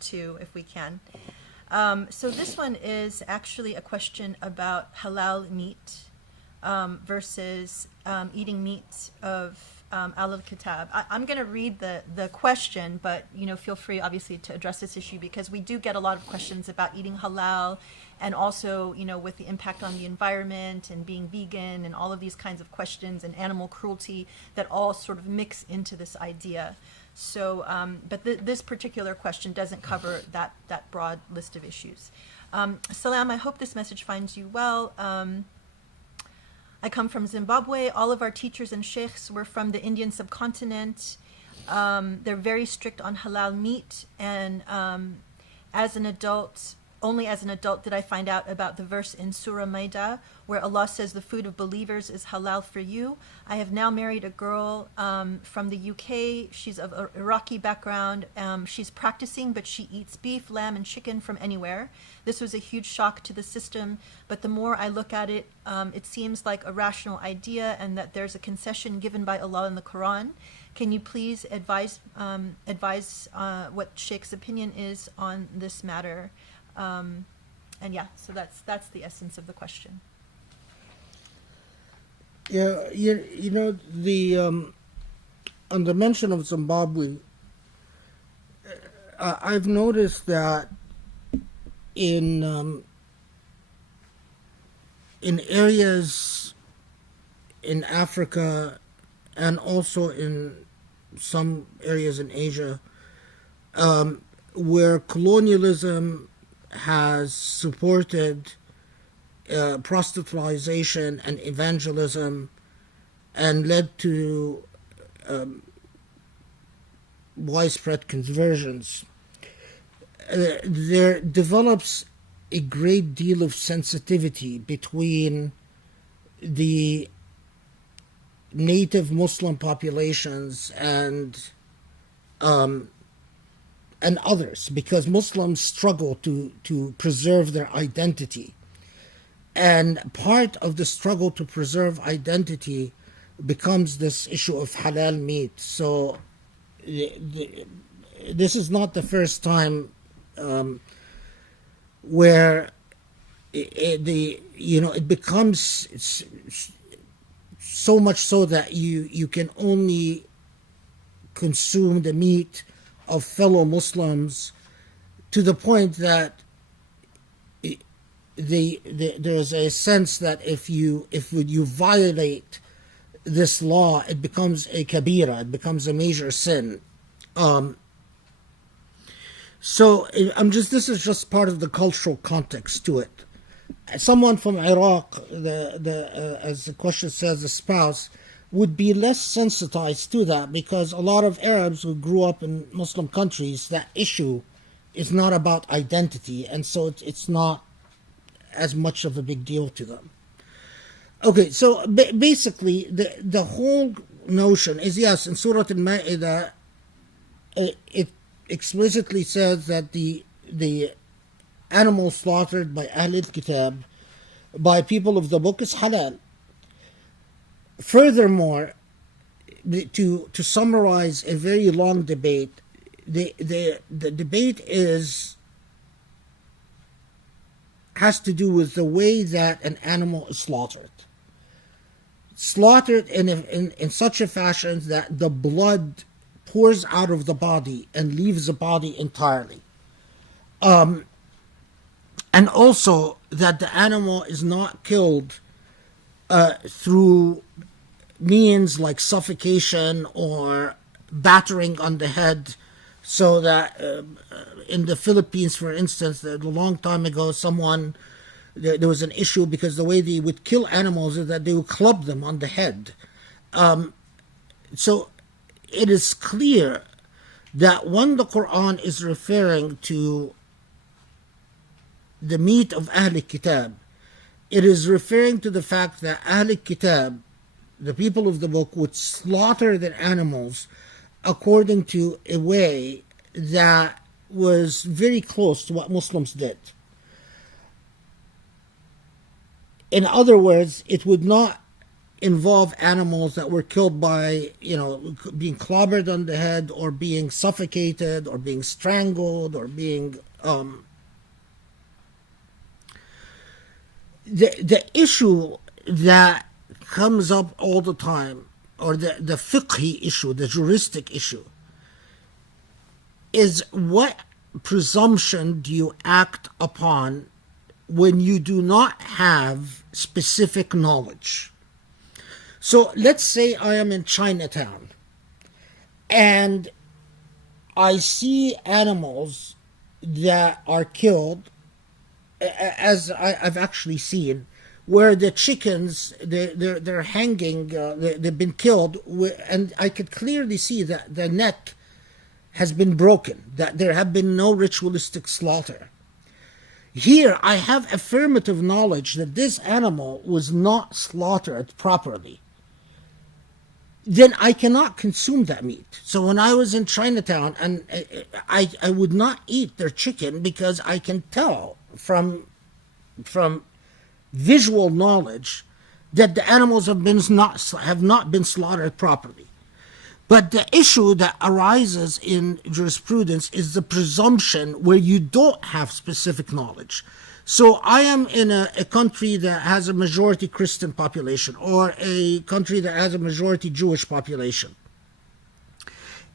to if we can. So this one is actually a question about halal meat versus eating meat of al-kitab. I'm going to read the question, but feel free obviously to address this issue, because we do get a lot of questions about eating halal, and also with the impact on the environment and being vegan and all of these kinds of questions, and animal cruelty that all sort of mix into this idea. So, but this particular question doesn't cover that broad list of issues. Salam, I hope this message finds you well. I come from Zimbabwe. All of our teachers and sheikhs were from the Indian subcontinent. They're very strict on halal meat, and only as an adult did I find out about the verse in Surah Maida where Allah says the food of believers is halal for you. I have now married a girl from the UK. She's of Iraqi background. She's practicing, but she eats beef, lamb, and chicken from anywhere. This was a huge shock to the system, but the more I look at it, it seems like a rational idea, and that there's a concession given by Allah in the Quran. Can you please advise what Sheikh's opinion is on this matter? And yeah, so that's the essence of the question. Yeah, the on the mention of Zimbabwe, I've noticed that in areas in Africa and also in some areas in Asia, where colonialism has supported proselytization and evangelism and led to widespread conversions, there develops a great deal of sensitivity between the native Muslim populations and others, because Muslims struggle to preserve their identity. And part of the struggle to preserve identity becomes this issue of halal meat. So this is not the first time where it becomes so much so that you can only consume the meat of fellow Muslims, to the point that there's a sense that if you violate this law, it becomes a kabira, it becomes a major sin. So this is just part of the cultural context to it. Someone from Iraq, as the question says, the spouse, would be less sensitized to that, because a lot of Arabs who grew up in Muslim countries, that issue is not about identity, and so it's not as much of a big deal to them. Okay, so basically the whole notion is, yes, in Surah Al-Ma'idah it explicitly says that the animal slaughtered by Ahl al-Kitab, by people of the book, is halal. Furthermore, to summarize a very long debate, the debate has to do with the way that an animal is slaughtered. Slaughtered in such a fashion that the blood pours out of the body and leaves the body entirely. And also that the animal is not killed through means like suffocation or battering on the head, so that in the Philippines, for instance, a long time ago, there was an issue because the way they would kill animals is that they would club them on the head. So it is clear that when the Quran is referring to the meat of Ahl Kitab, it is referring to the fact that Ahl Kitab, the people of the book, would slaughter their animals according to a way that was very close to what Muslims did. In other words, it would not involve animals that were killed by, being clobbered on the head, or being suffocated, or being strangled, or being the issue that comes up all the time, or the fiqhi issue, the juristic issue, is what presumption do you act upon when you do not have specific knowledge? So let's say I am in Chinatown and I see animals that are killed, as I've actually seen, where the chickens, they're hanging, they've been killed, and I could clearly see that the neck has been broken, that there have been no ritualistic slaughter. Here I have affirmative knowledge that this animal was not slaughtered properly. Then I cannot consume that meat. So when I was in Chinatown, and I would not eat their chicken, because I can tell from visual knowledge that the animals have not been slaughtered properly. But the issue that arises in jurisprudence is the presumption where you don't have specific knowledge. So I am in a country that has a majority Christian population, or a country that has a majority Jewish population.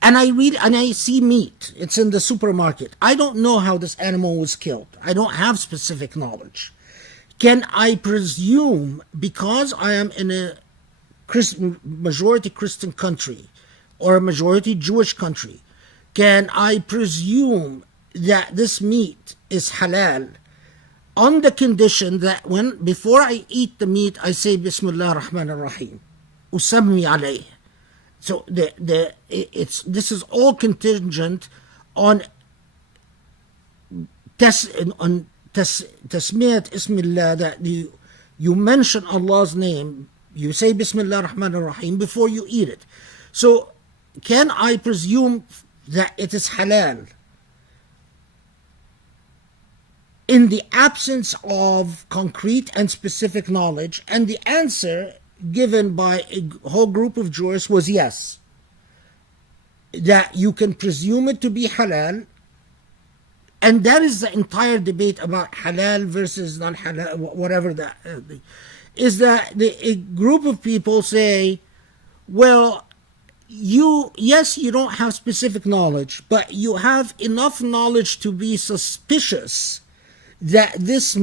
And I read and I see meat. It's in the supermarket. I don't know how this animal was killed. I don't have specific knowledge. Can I presume, because I am in a majority Christian country or a majority Jewish country, can I presume that this meat is halal, on the condition that before I eat the meat, I say Bismillah ar-Rahman ar-Rahim, usammi alayh. So this is all contingent on tasmiyat ismillah, that you mention Allah's name, you say Bismillah ar-Rahman ar-Rahim before you eat it. So can I presume that it is halal in the absence of concrete and specific knowledge? And the answer given by a whole group of jurists was yes, that you can presume it to be halal. And that is the entire debate about halal versus non-halal, whatever that is, that a group of people say, well, you don't have specific knowledge, but you have enough knowledge to be suspicious that this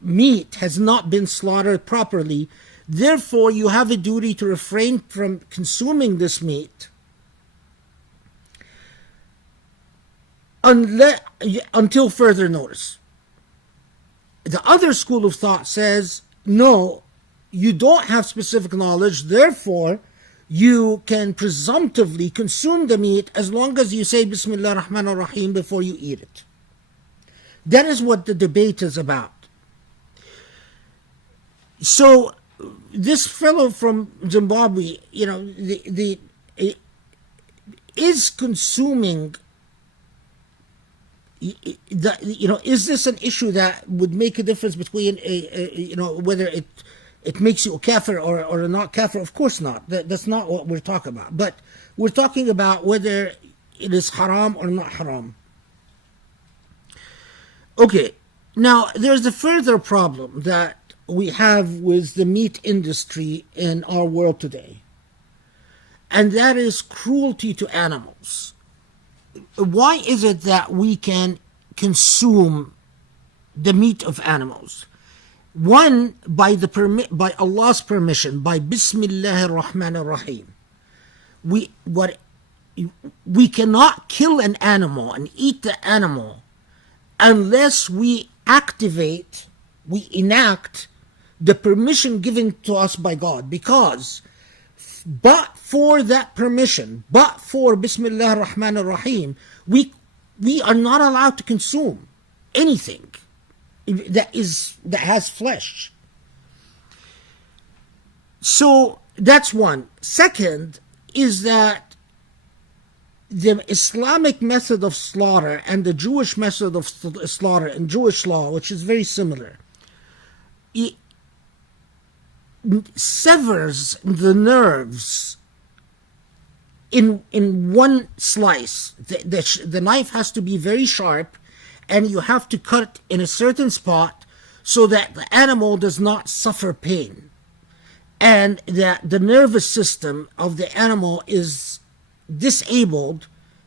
meat has not been slaughtered properly. Therefore, you have a duty to refrain from consuming this meat until further notice. The other school of thought says, no, you don't have specific knowledge, therefore you can presumptively consume the meat as long as you say Bismillah ar-Rahman ar-Rahim before you eat it. That is what the debate is about. So this fellow from Zimbabwe, is consuming. Is this an issue that would make a difference between whether it makes you a kafir or a not kafir? Of course not. That's not what we're talking about. But we're talking about whether it is haram or not haram. Okay, now there's a further problem that we have with the meat industry in our world today, and that is cruelty to animals. Why is it that we can consume the meat of animals? One, by Allah's permission, by Bismillah ar-Rahman ar-Rahim. We cannot kill an animal and eat the animal unless we enact the permission given to us by God. Because but for that permission, but for Bismillah ar-Rahman ar-Rahim, we are not allowed to consume anything that has flesh. So that's one. Second is that the Islamic method of slaughter and the Jewish method of slaughter in Jewish law, which is very similar, severs the nerves in one slice. The knife has to be very sharp, and you have to cut in a certain spot so that the animal does not suffer pain, and that the nervous system of the animal is disabled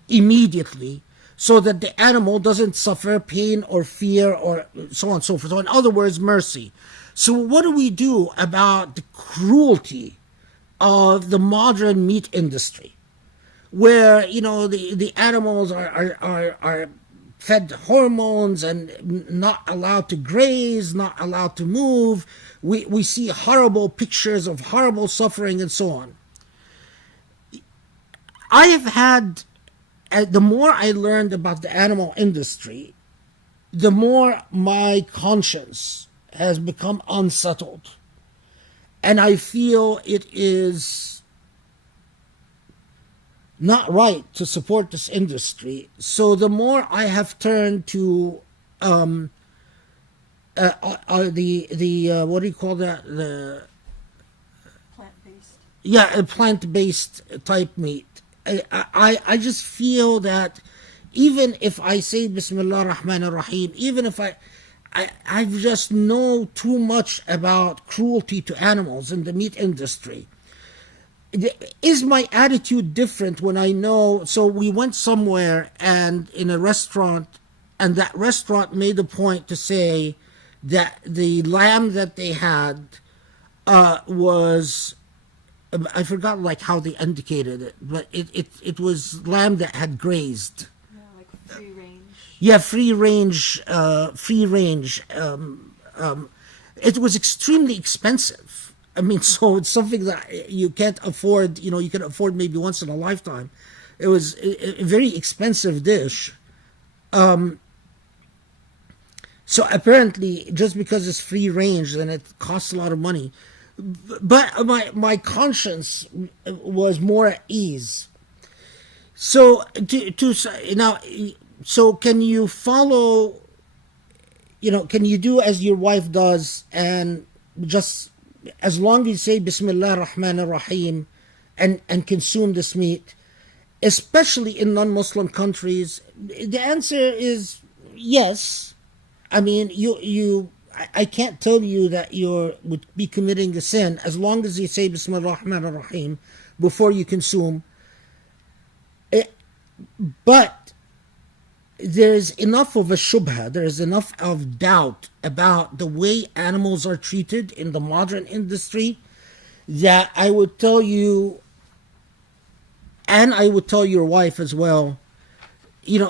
immediately, so that the animal doesn't suffer pain or fear or so on and so forth. So in other words, mercy. So what do we do about the cruelty of the modern meat industry, where the animals are fed hormones and not allowed to graze, not allowed to move? We see horrible pictures of horrible suffering and so on. I have had, the more I learned about the animal industry, the more my conscience has become unsettled. And I feel it is not right to support this industry. So the more I have turned to the what do you call that? The Plant-based. Yeah, a plant-based type meat. I just feel that even if I say Bismillah Rahman Rahim, even if I just know too much about cruelty to animals in the meat industry, is my attitude different when I know? So we went somewhere and in a restaurant, and that restaurant made a point to say that the lamb that they had was, I forgot like how they indicated it, but it was lamb that had grazed. Yeah, like free range. Yeah, free range, free range. It was extremely expensive. I mean, so it's something that you can't afford. You can afford maybe once in a lifetime. It was a very expensive dish. So apparently, just because it's free range, then it costs a lot of money. But my conscience was more at ease. So now, so can you follow? Can you do as your wife does, and just as long as you say Bismillah Rahman Rahim, and consume this meat, especially in non-Muslim countries? The answer is yes. I mean, I can't tell you that you would be committing a sin as long as you say Bismillah Rahman Rahim before you consume. But there's enough of a shubha, there's enough of doubt about the way animals are treated in the modern industry, that I would tell you, and I would tell your wife as well,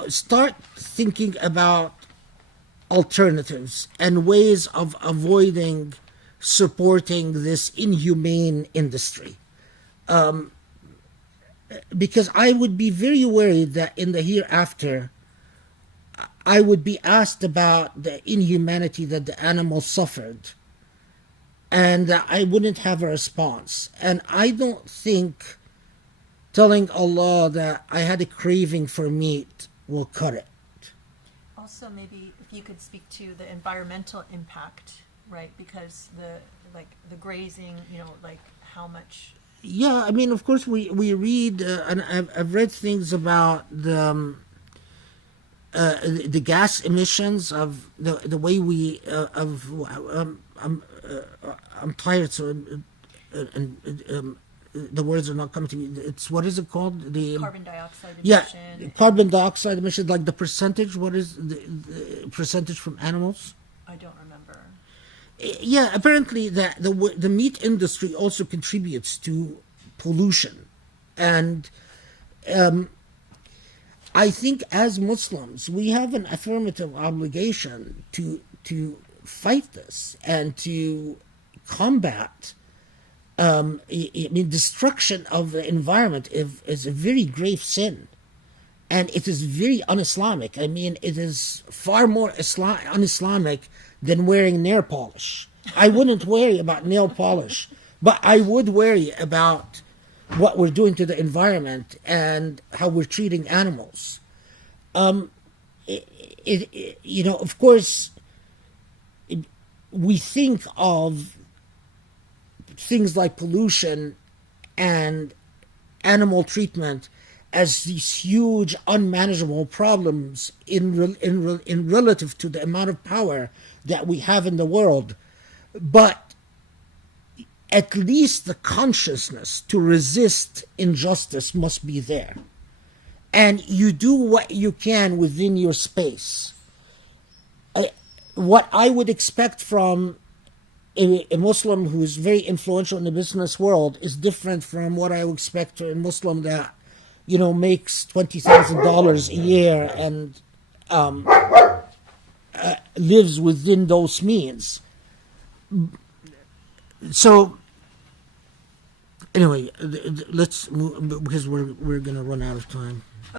start thinking about alternatives and ways of avoiding supporting this inhumane industry. Because I would be very worried that in the hereafter, I would be asked about the inhumanity that the animal suffered, and I wouldn't have a response. And I don't think telling Allah that I had a craving for meat will cut it. Also, maybe if you could speak to the environmental impact, right? Because the grazing, like how much. Yeah, I mean, of course, we read, and I've read things about the gas emissions of the way we I'm tired, so the words are not coming to me. It's, what is it called? The Carbon dioxide yeah, emission. carbon dioxide emission, like the percentage. What is the percentage from animals? I don't remember. Yeah, apparently that the meat industry also contributes to pollution, and I think as Muslims we have an affirmative obligation to fight this and to combat. I mean, destruction of the environment is a very grave sin, and it is very un-Islamic. I mean, it is far more un-Islamic than wearing nail polish. I wouldn't worry about nail polish, but I would worry about what we're doing to the environment and how we're treating animals. Of course, we think of things like pollution and animal treatment as these huge unmanageable problems in relative to the amount of power that we have in the world. But at least the consciousness to resist injustice must be there. And you do what you can within your space. What I would expect from a Muslim who is very influential in the business world is different from what I would expect from a Muslim that, makes $20,000 a year and lives within those means. So, anyway, let's move, because we're going to run out of time.